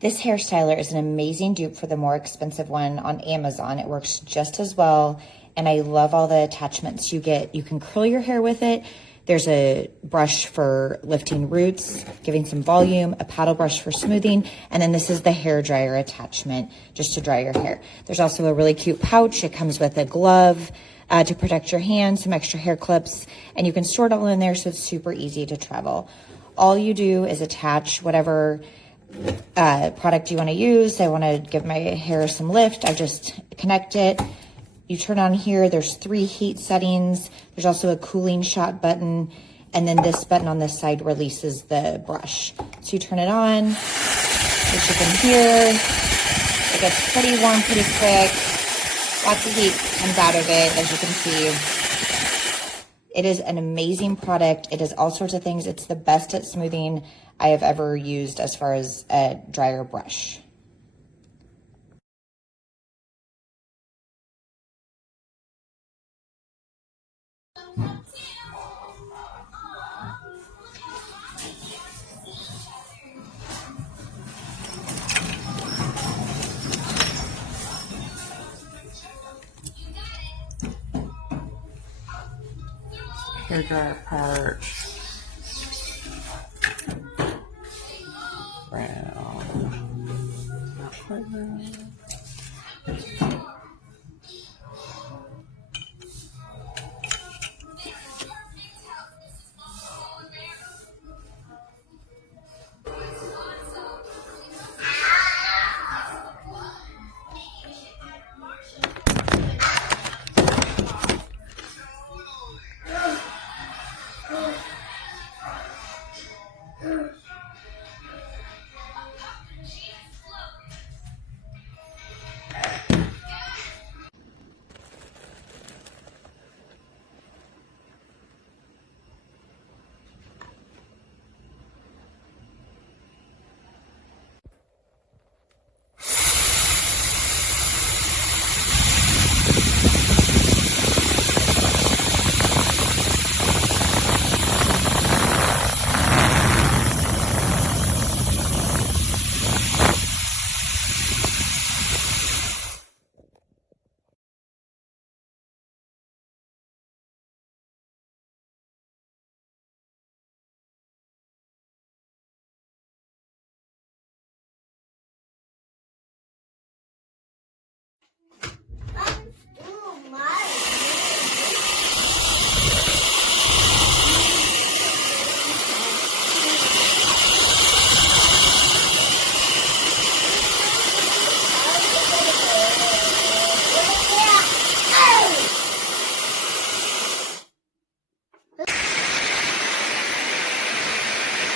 This hair styler is an amazing dupe for the more expensive one on Amazon. It works just as well, and I love all the attachments you get. You can curl your hair with it. There's a brush for lifting roots, giving some volume, a paddle brush for smoothing, and then this is the hair dryer attachment just to dry your hair. There's also a really cute pouch. It comes with a glove to protect your hands, some extra hair clips, and you can store it all in there so it's super easy to travel. All you do is attach whatever product you want to use. I want to give my hair some lift. I just connect it. You turn on here. There's 3 heat settings. There's also a cooling shot button. And then this button on this side releases the brush. So you turn it on. As you can hear, it gets pretty warm pretty quick. Lots of heat comes out of it, as you can see. It is an amazing product. It does all sorts of things. It's the best at smoothing I have ever used as far as a dryer brush. Hair dryer part. Round. Not quite round.